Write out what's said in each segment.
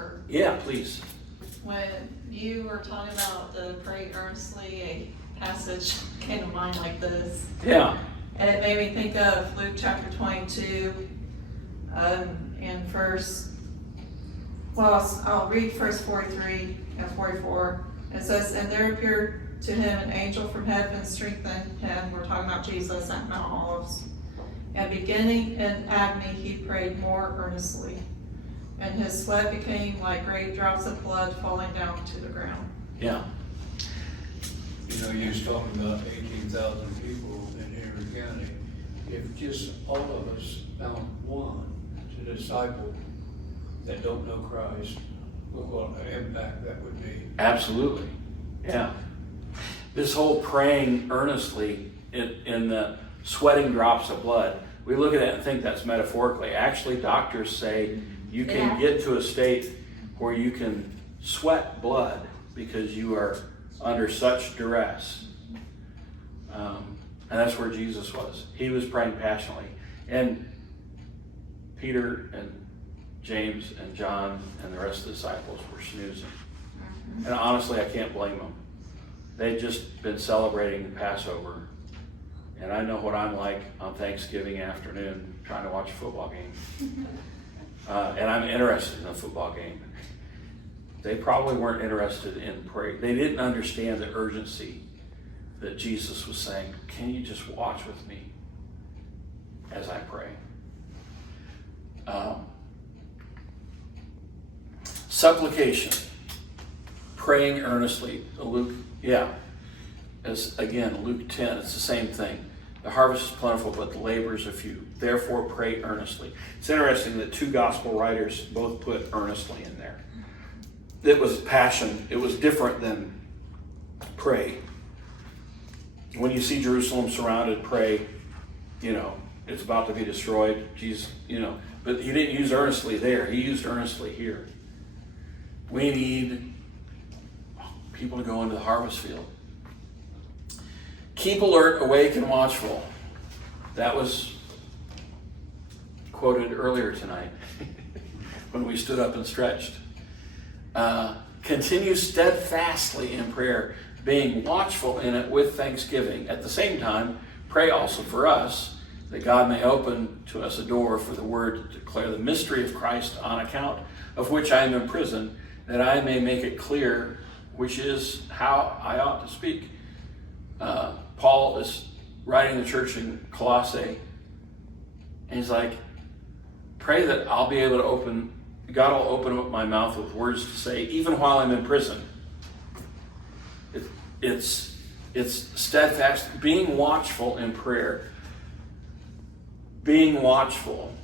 Curt. Yeah, please. When you were talking about the pray earnestly, a passage came to mind like this. Yeah. And it made me think of Luke chapter 22, and I'll read verse 43 and 44. It says, "And there appeared to him an angel from heaven, strengthened him." We're talking about Jesus at Mount Olives. "And beginning in agony, he prayed more earnestly. And his sweat became like great drops of blood falling down to the ground." Yeah. You know, you was talking about 18,000 people in Henry County. If just all of us found one to disciple that don't know Christ, look what an impact that would be. Absolutely. Yeah. This whole praying earnestly in the sweating drops of blood, we look at it and think that's metaphorically. Actually, doctors say you can get to a state where you can sweat blood because you are under such duress. And that's where Jesus was. He was praying passionately. And Peter and James and John and the rest of the disciples were snoozing. And honestly, I can't blame them. They'd just been celebrating the Passover. And I know what I'm like on Thanksgiving afternoon trying to watch a football game. And I'm interested in a football game. They probably weren't interested in prayer. They didn't understand the urgency that Jesus was saying, "Can you just watch with me as I pray?" Supplication, praying earnestly. Luke 10, it's the same thing. "The harvest is plentiful, but the laborers are few. Therefore pray earnestly." It's interesting that two gospel writers both put earnestly in there. It was passion. It was different than pray. When you see Jerusalem surrounded, pray, it's about to be destroyed. Jesus, but he didn't use earnestly there. He used earnestly here. We need people to go into the harvest field. Keep alert, awake, and watchful. That was quoted earlier tonight when we stood up and stretched. Continue steadfastly in prayer, being watchful in it with thanksgiving. At the same time, pray also for us, that God may open to us a door for the word to declare the mystery of Christ, on account of which I am in prison, that I may make it clear which is how I ought to speak. Paul is writing the church in Colossae, and he's like, pray that I'll be able to God will open up my mouth with words to say, even while I'm in prison. It's steadfast, being watchful in prayer. Being watchful.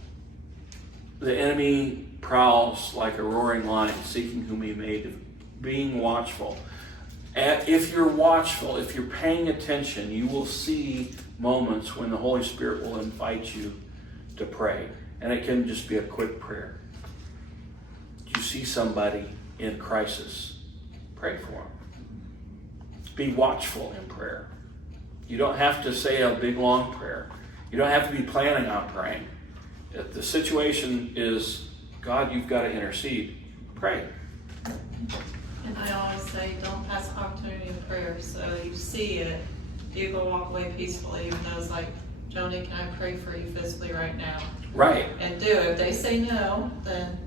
The enemy prowls like a roaring lion, seeking whom he may. Being watchful. And if you're watchful, if you're paying attention, you will see moments when the Holy Spirit will invite you to pray. And it can just be a quick prayer. You see somebody in crisis, pray for them. Be watchful in prayer. You don't have to say a big long prayer. You don't have to be planning on praying. If the situation is, God, you've got to intercede, pray. And I always say, don't pass opportunity in prayer. So you see it, you go walk away peacefully, even though it's like, Joni, can I pray for you physically right now? Right. And do it. If they say no, then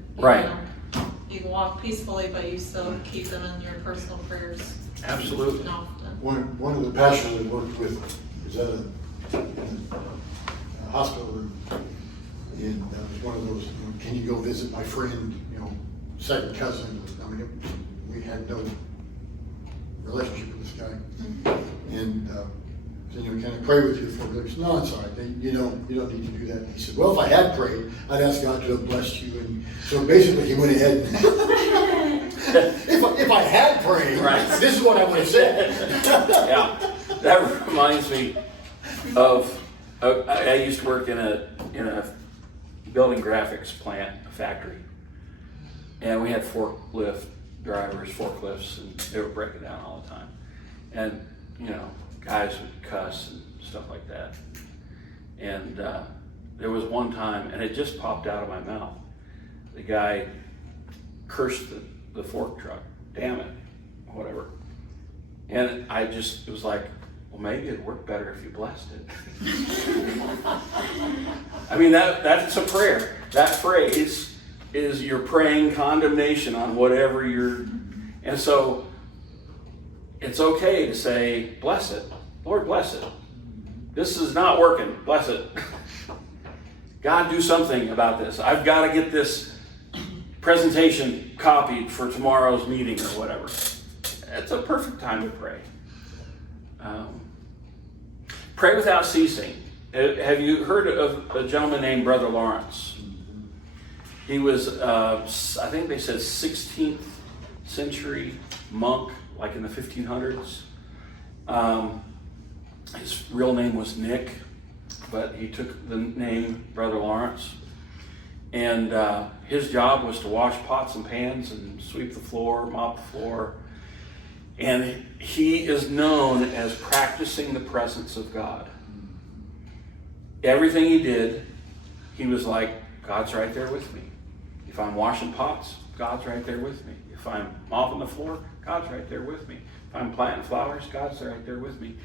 you can walk peacefully, but you still keep them in your personal prayers. Absolutely. Often. One of the pastors I worked with was at a hospital room, and that was one of those, can you go visit my friend, second cousin. I mean, we had no relationship with this guy. Mm-hmm. And said, can I pray with you for a bit? No, it's all right. You don't need to do that. And he said, well, if I had prayed, I'd ask God to have blessed you. And so basically he went ahead and if I had prayed, right, this is what I would have said. Yeah, that reminds me of, I used to work in a building graphics plant, a factory. And we had forklift drivers, forklifts, and they were breaking down all the time. And, guys would cuss and stuff like that. And there was one time, and it just popped out of my mouth. The guy cursed the fork truck. Damn it, whatever. And it was like, well, maybe it'd work better if you blessed it. I mean, that's a prayer. That phrase is you're praying condemnation on whatever and so it's okay to say, bless it. Lord, bless it. This is not working. Bless it. God, do something about this. I've got to get this presentation copied for tomorrow's meeting or whatever. It's a perfect time to pray. Pray without ceasing. Have you heard of a gentleman named Brother Lawrence? He was, I think they said 16th century monk, like in the 1500s. His real name was Nick, but he took the name Brother Lawrence. And his job was to wash pots and pans and sweep the floor, mop the floor. And he is known as practicing the presence of God. Everything he did, he was like, God's right there with me. If I'm washing pots, God's right there with me. If I'm mopping the floor, God's right there with me. If I'm planting flowers, God's right there with me.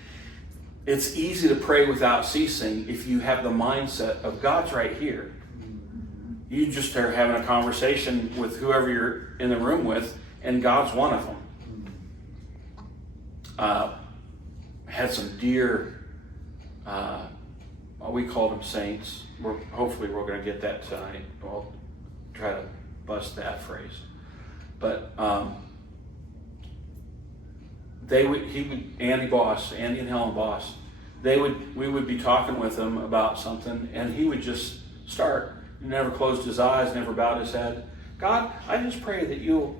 It's easy to pray without ceasing if you have the mindset of God's right here. You just are having a conversation with whoever you're in the room with, and God's one of them. Had some dear, we called them saints. Hopefully we're going to get that tonight. I'll try to bust that phrase. But Andy and Helen Boss, we would be talking with him about something, and he would just start. He never closed his eyes, never bowed his head. God, I just pray that you'll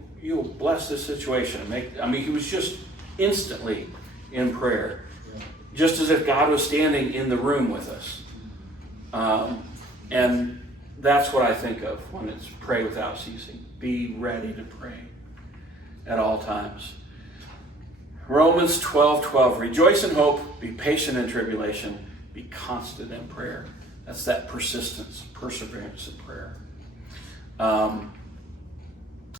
bless this situation and he was just instantly in prayer, just as if God was standing in the room with us. And that's what I think of when it's pray without ceasing. Be ready to pray at all times. Romans 12:12. Rejoice in hope, be patient in tribulation, be constant in prayer. That's that persistence, perseverance in prayer.